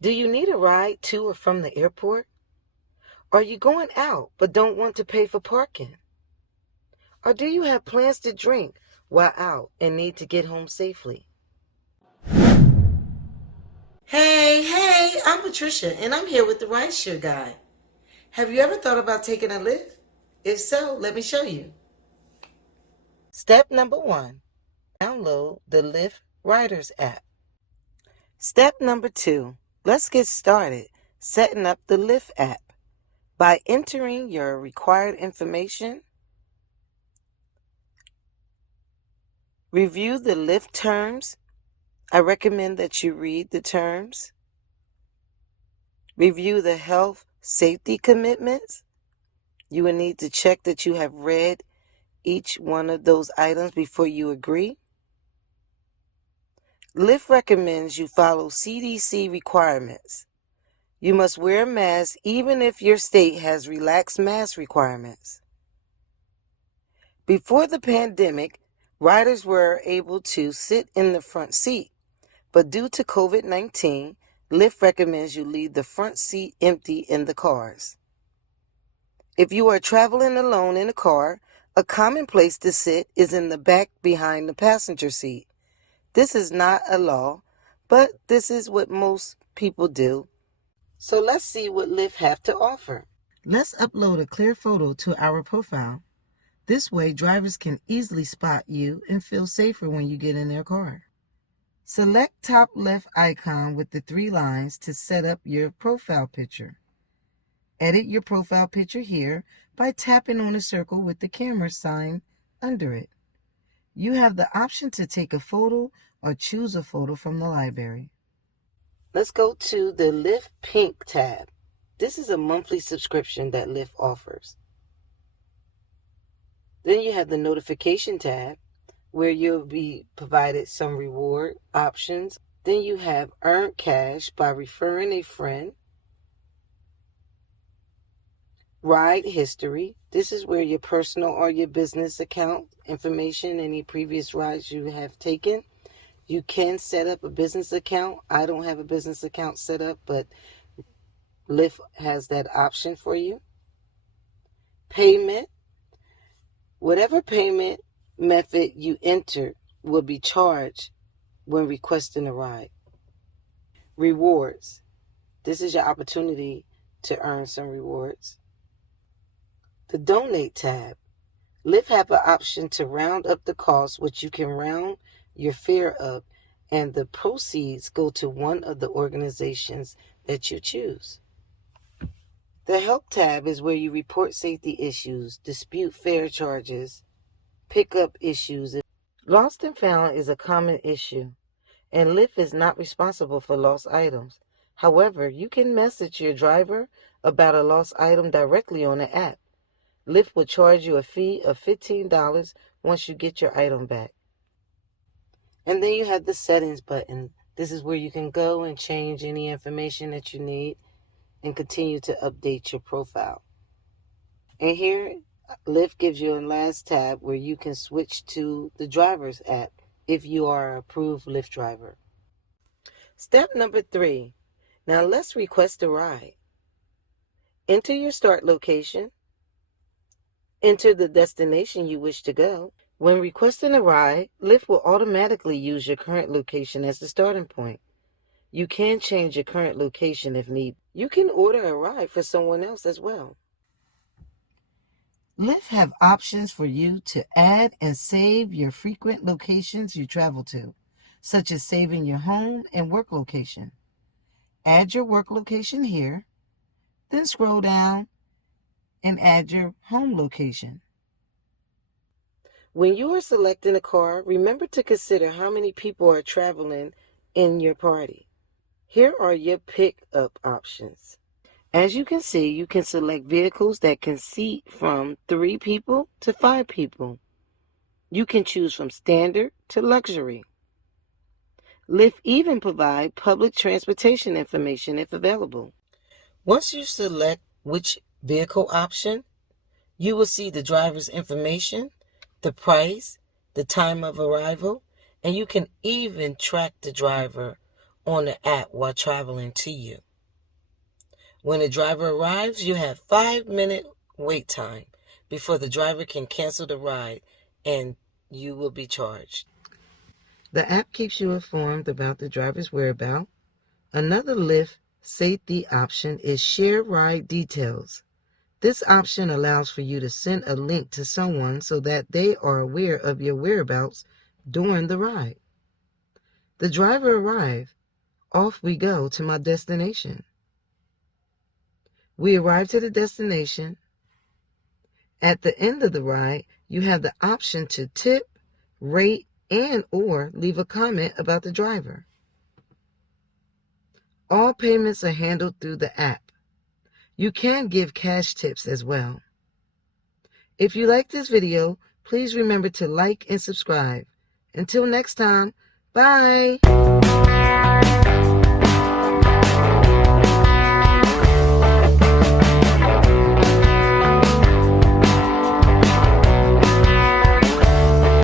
Do you need a ride to or from the airport? Are you going out but don't want to pay for parking? Or do you have plans to drink while out and need to get home safely? Hey, I'm Patricia and I'm here with the Rideshare Guy. Have you ever thought about taking a Lyft? If so, let me show you. Step number 1, download the Lyft Riders app. Step number 2, let's get started setting up the Lyft app by entering your required information. Review the Lyft terms. I recommend that you read the terms. Review the health safety commitments. You will need to check that you have read each one of those items before you agree. Lyft recommends you follow CDC requirements. You must wear a mask even if your state has relaxed mask requirements. Before the pandemic, riders were able to sit in the front seat, but due to COVID-19, Lyft recommends you leave the front seat empty in the cars. If you are traveling alone in a car, a common place to sit is in the back behind the passenger seat. This is not a law, but this is what most people do. So let's see what Lyft have to offer. Let's upload a clear photo to our profile. This way, drivers can easily spot you and feel safer when you get in their car. Select top left icon with the 3 lines to set up your profile picture. Edit your profile picture here by tapping on a circle with the camera sign under it. You have the option to take a photo or choose a photo from the library. Let's go to the Lyft Pink tab. This is a monthly subscription that Lyft offers. Then you have the Notification tab, where you'll be provided some reward options. Then you have Earn Cash by referring a friend. Ride History. This is where your personal or your business account information, any previous rides you have taken. You can set up a business account. I don't have a business account set up, but Lyft has that option for you. Payment. Whatever payment method you enter will be charged when requesting a ride. Rewards. This is your opportunity to earn some rewards. The Donate tab. Lyft have an option to round up the cost, which you can round your fare up, and the proceeds go to one of the organizations that you choose. The Help tab is where you report safety issues, dispute fare charges, pick up issues. Lost and found is a common issue, and Lyft is not responsible for lost items. However, you can message your driver about a lost item directly on the app. Lyft will charge you a fee of $15 once you get your item back. And then you have the Settings button. This is where you can go and change any information that you need and continue to update your profile. And here, Lyft gives you a last tab where you can switch to the driver's app if you are an approved Lyft driver. Step number 3. Now let's request a ride. Enter your start location. Enter the destination you wish to go. When requesting a ride, Lyft will automatically use your current location as the starting point. You can change your current location if need. You can order a ride for someone else as well. Lyft have options for you to add and save your frequent locations you travel to, such as saving your home and work location. Add your work location here, then scroll down and add your home location. When you are selecting a car, remember to consider how many people are traveling in your party. Here are your pickup options. As you can see, you can select vehicles that can seat from 3 people to 5 people. You can choose from standard to luxury. Lyft even provide public transportation information if available. Once you select which vehicle option, you will see the driver's information, the price, the time of arrival, and you can even track the driver on the app while traveling to you. When the driver arrives, you have 5-minute wait time before the driver can cancel the ride and you will be charged. The app keeps you informed about the driver's whereabouts. Another Lyft safety option is share ride details. This option allows for you to send a link to someone so that they are aware of your whereabouts during the ride. The driver arrived. Off we go to my destination. We arrive to the destination. At the end of the ride, you have the option to tip, rate, and or leave a comment about the driver. All payments are handled through the app. You can give cash tips as well. If you like this video, please remember to like and subscribe. Until next time, bye!